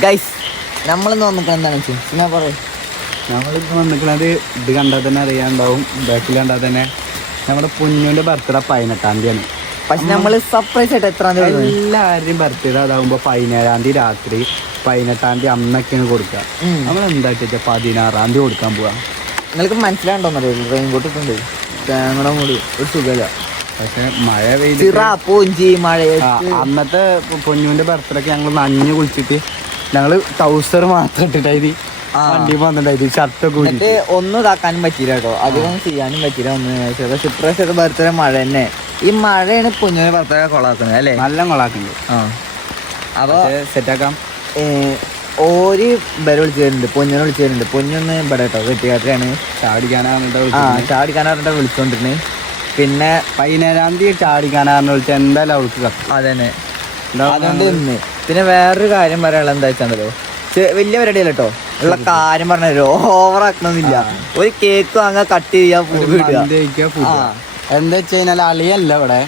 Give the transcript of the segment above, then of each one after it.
Guys നമ്മളിന്ന് വന്നിട്ട് എന്താണ് ഞാൻ പറയും. നമ്മളിപ്പോൾ വന്നിക്കണത് ഇത് കണ്ടാൽ തന്നെ അറിയാണ്ടാവും ബാക്കിൽ കണ്ടാൽ തന്നെ നമ്മുടെ പൊന്നുവിന്റെ ബർത്ത്ഡേ പതിനെട്ടാം തീയതിയാണ്. പക്ഷെ നമ്മൾ സർപ്രൈസ് ആയിട്ട് എത്രാം തീയതി? എല്ലാവരുടെയും ബർത്ത്ഡേ അതാകുമ്പോൾ പതിനേഴാം തീയതി രാത്രി പതിനെട്ടാം തീയതി അന്നൊക്കെയാണ് കൊടുക്കുക. നമ്മൾ എന്താ വെച്ചാൽ പതിനാറാം തീയതി കൊടുക്കാൻ പോവാം. നിങ്ങൾക്ക് മനസ്സിലാണ്ടോന്നറിയോ റെയിൻ കോട്ട് ഇട്ടുണ്ട് തേങ്ങയുടെ മൂടി. ഒരു സുഖമില്ല. പക്ഷെ മഴ പെയ്ത് അന്നത്തെ പൊന്നുവിന്റെ ബർത്ത്ഡേക്ക് ഞങ്ങൾ നഞ്ഞു കുളിച്ചിട്ട് ഞങ്ങൾ ടൗസർ മാത്രം ഇട്ടിട്ടായി വണ്ടി വന്നിട്ടായി ഷർട്ടൊക്കെ കൂടി ഒന്നും ഇതാക്കാനും പറ്റിയില്ല കേട്ടോ. അധികം ചെയ്യാനും പറ്റിയില്ല ഒന്ന്. ഇപ്രാവശ്യത്തെ ബർത്ത്ഡേ മഴ തന്നെ. ഈ മഴയാണ് കുഞ്ഞിനെ ബർത്ത്ഡേ കൊളാക്കുന്നത് അല്ലേ? നല്ല കൊളാക്കുന്നത് ആ. അപ്പൊ സെറ്റാക്കാം. ഓര് ഇവരെ വിളിച്ചു വരുന്നുണ്ട് പൊന്നിനെ വിളിച്ചു വരുന്നുണ്ട് പൊന്നൊന്ന് ഇവിടെ കേട്ടോ കെട്ടിയാത്രയാണ് ചാടിക്കാനാണ് ആ ചാടിക്കാനാറിട്ട് വിളിച്ചോണ്ടിരുന്നേ. പിന്നെ പതിനേഴാം തീയതി ചാടിക്കാനാറിനെ വിളിച്ചാൽ എന്തായാലും അവൾക്ക് അതന്നെ. അതുകൊണ്ട് ഇന്ന്. പിന്നെ വേറൊരു കാര്യം പറയാനുള്ള എന്താ വെച്ചാണല്ലോ വലിയ പരിപാടിയല്ല കേട്ടോ ഉള്ള കാര്യം പറഞ്ഞല്ലോ ഓവർ ആക്കണമെന്നില്ല ഒരു കേക്ക് വാങ്ങാൻ കട്ട് ചെയ്യാൻ. എന്താ വെച്ച് കഴിഞ്ഞാൽ അളിയല്ല ഇവിടെ.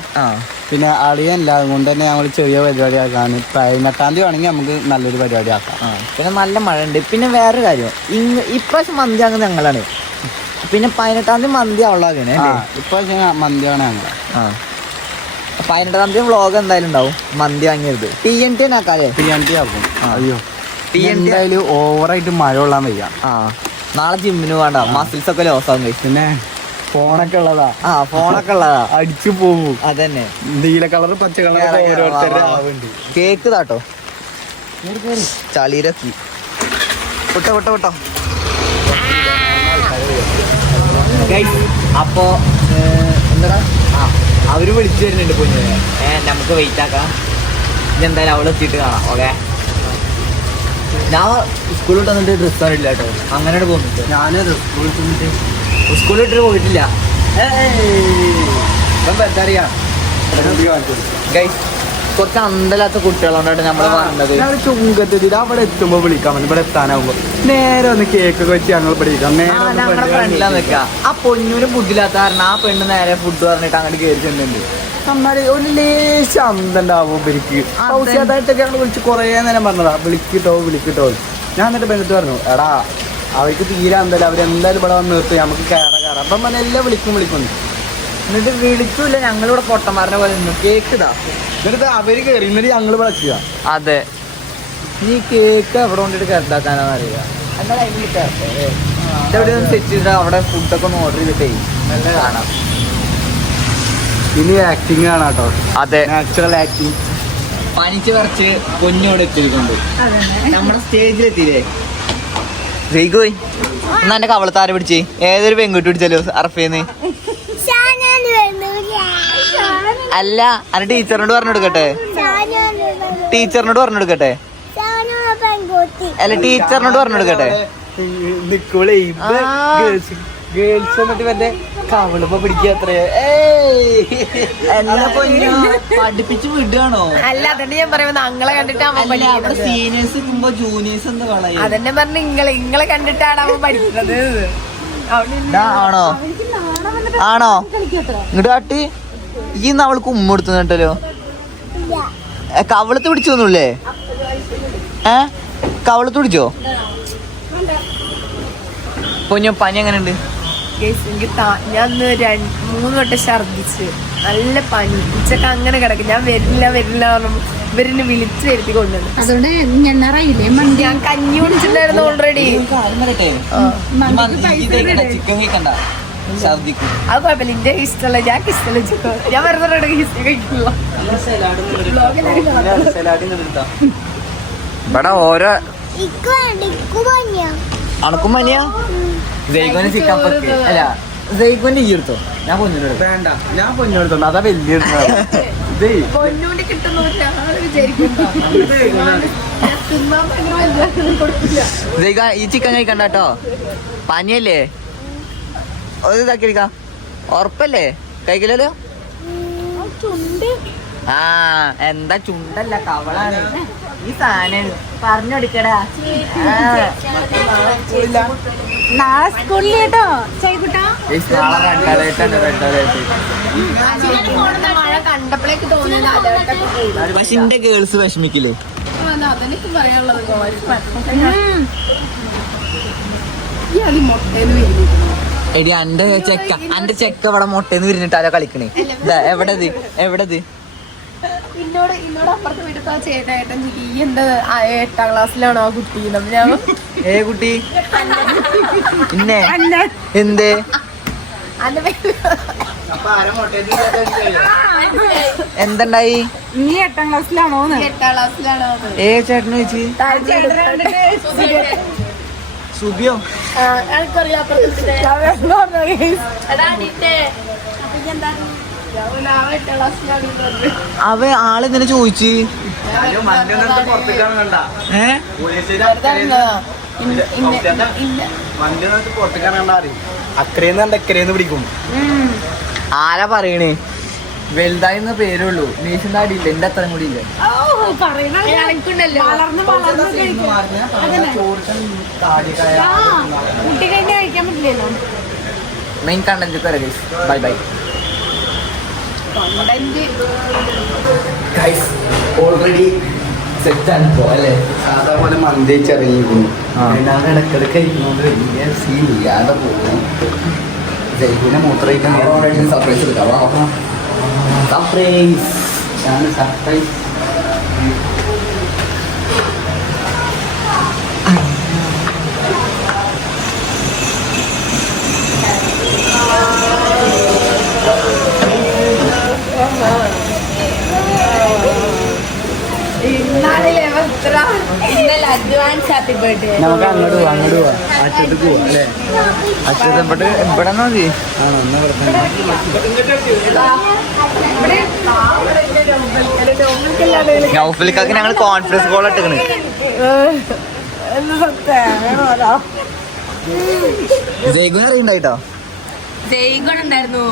പിന്നെ അളിയല്ല. അതുകൊണ്ട് തന്നെ നമ്മൾ ചെറിയ പരിപാടി ആക്കാൻ പതിനെട്ടാം തീയതി ആണെങ്കിൽ നമുക്ക് നല്ലൊരു പരിപാടി ആക്കാം പിന്നെ നല്ല മഴ ഉണ്ട് പിന്നെ വേറൊരു കാര്യം. ഇങ്ങ ഇപ്രാവശ്യം മന്തി അങ്ങ് ഞങ്ങളാണ്. പിന്നെ പതിനെട്ടാം തീയതി മന്തി അവളാകണേ ഇപ്രാവശ്യം മന്തിയാണ് ഞങ്ങൾ ആ. പതിനെട്ടാം തീയതി വ്ളോഗ് എന്തായാലും ഉണ്ടാവും. മന്തി വാങ്ങിയത്. ടി എൻ ടി ആക്കാല്ലേ? ടി എൻ ടി ആക്കും. അയ്യോ. ടി എൻ ടി ആയാലും ഓവറായിട്ട് മഴ കൊള്ളാൻ വയ്യ. ആ. നാളെ ജിമ്മിന് വേണ്ട മസിൽസ് ഒക്കെ ലോസ് ആവും കഴിച്ചു പിന്നെ ഫോണൊക്കെ ഉള്ളതാ. ആ ഫോണൊക്കെ ഉള്ളതാ. അടിച്ചു പോകും. അതന്നെ. നീല കളർ പച്ച കളർ കേക്ക് താട്ടോ ചളിയിലൊക്കി വിട്ടോ വിട്ടോ വിട്ടോ. അപ്പോ എന്താ ആ. അവർ വിളിച്ചു വരുന്നുണ്ട് കുഞ്ഞിനെ ഏ നമുക്ക് വെയിറ്റ് ആക്കാം. ഇനി എന്തായാലും അവൾ എത്തിയിട്ട് കാണാം ഓക്കെ ഞാൻ സ്കൂളിൽ വന്നിട്ട് ഡ്രസ് ഇല്ല കേട്ടോ. അങ്ങനെ പോകുന്നുണ്ട് ഞാനത് സ്കൂളിൽ ചെന്നിട്ട് സ്കൂളിൽ ഇട്ടിട്ട് പോയിട്ടില്ല. ഇപ്പം എന്താ അറിയാം? ഗൈസ് കുറച്ച് അന്തലാത്ത കുട്ടികളുണ്ടായിട്ട് നമ്മൾ പറഞ്ഞത് ഞങ്ങൾ ചുങ്കത്തെത്തി അവിടെ എത്തുമ്പോ വിളിക്കാൻ ഇവിടെ എത്താനാവുമ്പോ. നേരെ ഒന്ന് കേക്ക് വെച്ച് ഞങ്ങൾ പഠിക്കാം ഞങ്ങളുടെ ഫ്രണ്ടിലാ നിക്ക ആ പൊന്നൂര് ബുദ്ധിയില്ലാത്ത കാരണം ആ പെണ്ണ് നേരെ ഫുഡ് പറഞ്ഞിട്ട് അങ്ങോട്ട് കയറി ചെന്നുണ്ട് അമ്മാര് ഒരു ലേശം അന്തണ്ടാവും ഇവർക്ക്. അതെ. ഔഷധമായിട്ടൊക്കെ ഞങ്ങൾ വിളിച്ച് കുറേ നേരം പറഞ്ഞതാ. വിളിക്കിട്ടോ വിളിക്കിട്ടോ. ഞാൻ എന്നിട്ട് ബന്ധത്ത് പറഞ്ഞു എടാ അവർക്ക് തീരെ അന്തല്ല അവരെന്തായാലും ഇവിടെ വന്ന് നിർത്തും. നമുക്ക് കയറാ കയറാം അപ്പം എല്ലാം വിളിക്കും വിളിക്കും. എന്നിട്ട് വിളിച്ചില്ല ഞങ്ങളിവിടെ പൊട്ടന്മാരനെ പോലെ നിന്നു. കേക്കുതാ എന്നിട്ട് അവർ കയറി എന്നിട്ട് ഞങ്ങൾ വിളിക്കുക അതെ. നീ കേക്ക് എവിടെ കൊണ്ടിട്ട് കരുതാക്കാനാന്ന് അറിയുക സെറ്റ് ചെയ്താ അവിടെ ഫുഡൊക്കെ ഒന്ന് ഓർഡർ ചെയ്തിട്ടേ. നല്ല കാണാം. ഇനി ആക്ടിങ് ആണ് കേട്ടോ അതെ. നാച്ചുറൽ ആക്ടിങ് പനിച്ച് പറിച്ച് കുഞ്ഞോടെ എത്തിയിട്ടുണ്ട്. നമ്മുടെ സ്റ്റേജിലെത്തിയില്ലേ എന്നാ എന്റെ കവളത്താര പിടിച്ച്? ഏതൊരു പെൺകുട്ടി പിടിച്ചല്ലോ അറഫേന്ന്. അല്ല അന്ന് ടീച്ചറിനോട് പറഞ്ഞെടുക്കട്ടെ ടീച്ചറിനോട് പറഞ്ഞെടുക്കട്ടെ അല്ല ടീച്ചറിനോട് പറഞ്ഞെടുക്കട്ടെ നിക്കോളേ. ഗേൾസ് എന്നിട്ട് മറ്റേ കവളിപ്പ പിടിക്കാത്രേ പഠിപ്പിച്ച് വിടുകയാണോ? അല്ല അതന്നെ ഞാൻ പറയുന്നത്. അങ്ങളെ കണ്ടിട്ട് സീനിയേഴ്സ് നിൽക്കുമ്പോ ജൂനിയേഴ്സ് എന്താ അതന്നെ പറഞ്ഞ ഇങ്ങളെ ഇങ്ങളെ കണ്ടിട്ടാണ് അവൻ പഠിക്കുന്നത്. അവിടെ ആണോ? ആണോ? ഇങ്ങോട്ട് കാട്ടി. ഈ നമ്മൾ അവൾക്ക് ഉമ്മ കൊടുത്തു കേട്ടല്ലോ. കവളത്ത് പിടിച്ചൊന്നുമില്ലേ ഏ കവളത്ത് പിടിച്ചോ? പൊന്നു പനി എങ്ങനെയുണ്ട്? എനിക്ക് ഞാൻ രണ്ട് മൂന്ന് വട്ടം ഛർദിച്ച് നല്ല പനി. ഉച്ചയ്ക്ക് അങ്ങനെ കിടക്കും. ഞാൻ വരില്ല വരില്ല ഇവരെന്നെ വിളിച്ചു വരുത്തി കൊണ്ടുവന്നു. അതുകൊണ്ട് ഞണ്ണാറായില്ലേ? ഞാൻ കഞ്ഞി കുടിച്ചിട്ടുണ്ടായിരുന്നു ഓൾറെഡി ചിക്കൻ കഴിക്കണ്ട. ഛർദിക്കും. അത് കുഴപ്പമില്ല. എന്റെ ഇഷ്ടമല്ല ഞാൻ ഇഷ്ടമല്ല ചിക്കൻ ഞാൻ വെറുതെ ഇഷ്ടം കഴിക്കില്ല ഇവിടെ ഓരോ ഇക്ക് വേണ്ട, ഇക്ക് പനിയാ. അണക്കും പനിയാ ജയ്കോന് ചിക്കൻ പക്ക്. അല്ല ജയ്കോന്റെ ഈ എടുത്തോ? ഞാൻ വേണ്ട. ഞാൻ അതാ വലിയ ചിക്കൻ കഴിക്കണ്ട കേട്ടോ. പനിയല്ലേ? എടുക്കാം. ഉറപ്പല്ലേ? കഴിക്കില്ലല്ലോ ആ എന്താ ചുണ്ടല്ല കവളാണ്. ഈ സാധനം പറഞ്ഞു കൊടുക്കടാ. നാളെ സ്കൂളിൽ കേട്ടോ ചൈകുട്ടാ മഴ കണ്ടപ്പോഴേക്ക് തോന്നുന്നു പക്ഷെ എന്റെ ഗേൾസ് വിഷമിക്കില്ലേ? അതെനിക്ക് പറയാനുള്ളത് ഈ അതി മുട്ടേന്ന് വരുന്നു എടി അന്റെ ചെക്ക അന്റെ ചെക്ക ഇവിടെ മുട്ടേന്ന് വിരിഞ്ഞിട്ടാലോ കളിക്കണേ? ഇതാ എവിടെ എവിടെത്? എന്നോട് എന്നോട് അപ്പുറത്ത് വീട്ടിൽ ആ ചേട്ടായിട്ടൻ ചോദിക്കും ഈ എന്താ ആ എട്ടാം ക്ലാസ്സിലാണോ ആ കുട്ടി ഞാൻ ഏ കുട്ടി? എന്തേ? എന്തുണ്ടായി? നീ എട്ടാം ക്ലാസ്സിലാണോന്ന് എട്ടാം ക്ലാസ്സിലാണോ ഏ ചേട്ടനു ചോദിച്ചു സുഖിയോ? അവ ആൾ ഇങ്ങനെ ചോദിച്ചു. ഏ? വണ്ടി പുറത്തേക്കാണ് കണ്ടാ അറിയും അക്കരേന്ന് കണ്ട അക്കരേന്ന് പിടിക്കും. ആരാ പറയണേ? വലുതായിന്ന പേരുള്ളൂ. മീശന്റെ അടിയില്ല? എന്റെ അത്രയും കൂടി ഇല്ല? മെയിൻ കണ്ടന്റ് തരാം ബൈ ബൈ ഓൾറെഡി സെറ്റ് ആണ് അല്ലേ? സാധാ പോലെ മന്തി ചെറിയിരിക്കുന്നു ആ. ഞാൻ ഇടക്കിടക്ക് വലിയ സീൻ ഇല്ലാതെ പോകുന്നു. ജൈവിനെ മൂത്രയിക്കാൻ സർപ്രൈസ് എടുക്കാം. സർപ്രൈസ് ഞാൻ സർപ്രൈസ് ഇന്നാളിലെ അഡ്വാൻസ് ഹാപ്പി ബർത്ത്ഡേ നമുക്ക് അങ്ങോട്ട് പോവാം അങ്ങോട്ട് പോവാം. അറ്റത്ത് പോവാം അല്ലേ? അച്ഛൻ ഇവിടെ ഇവിടെ മതി. ആണോ എന്നാ ഇവിടെ തന്നെ നൗഫലിക്കാക്ക് ഞങ്ങൾ കോൺഫറൻസ് കോൾ ഇട്ടേക്കണ് ജയ്ഗുൻ അറിയണ്ടായിട്ടോ? നല്ലതാ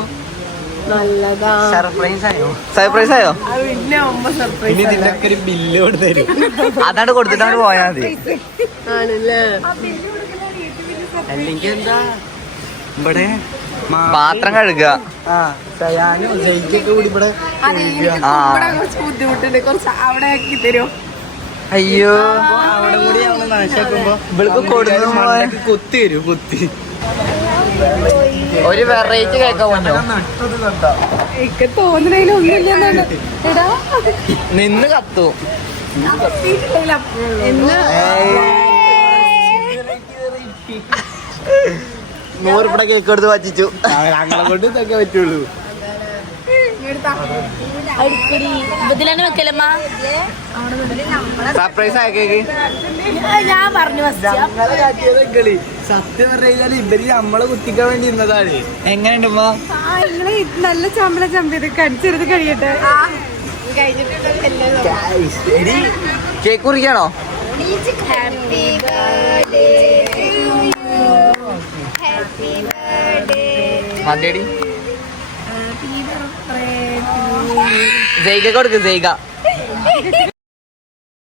സർപ്രൈസ് ആയോ? സർപ്രൈസ് ഇനി ഒരു ബില്ല് കൊടുത്തരും. അതാണ് അതാണ്ട് കൊടുത്തിട്ടാണ് പോയാൽ മതി. ആണല്ലേ? അല്ലെങ്കിൽ എന്താ? ഇവിടെ മാ- പാത്രം കഴുകുക. അയ്യോ. അവിടെ കൂടി അവൾ നാശാക്കുമ്പോ ഇവൾക്ക് പോയ- കുത്തി വരും കുത്തി. ഒരു വെറൈറ്റി കേൾക്കാൻ കണ്ടാ എനിക്ക് തോന്നുന്നതിലൊന്നുമില്ലെന്നാണ് എടാ. നിന്ന് കത്തു. എന്ന്. നൂറുപട കേക്ക് എടുത്ത് വച്ചിച്ചു ഞങ്ങളെ കൊണ്ട് ഇതൊക്കെ പറ്റുള്ളൂ. ഇതിലാണ് വെക്കലമ്മ? സർപ്രൈസ് ആയ കേക്ക്? ഞാൻ പറഞ്ഞു സത്യം പറഞ്ഞു കഴിഞ്ഞാൽ ഇവർ നമ്മളെ കുത്തിക്കാൻ വേണ്ടി ഇന്നതാണ് എങ്ങനെയുണ്ട് നല്ല ചമ്പല ചമ്പത് കടിച്ചെടുത്ത് കഴിയട്ടെ. കേക്ക് കുറിക്കാണോ? ഹാപ്പി ബർത്ത്ഡേ ഹാപ്പി ബർത്ത്ഡേ മതിയടി ജയിക്ക കൊടുക്ക് ജയിക്ക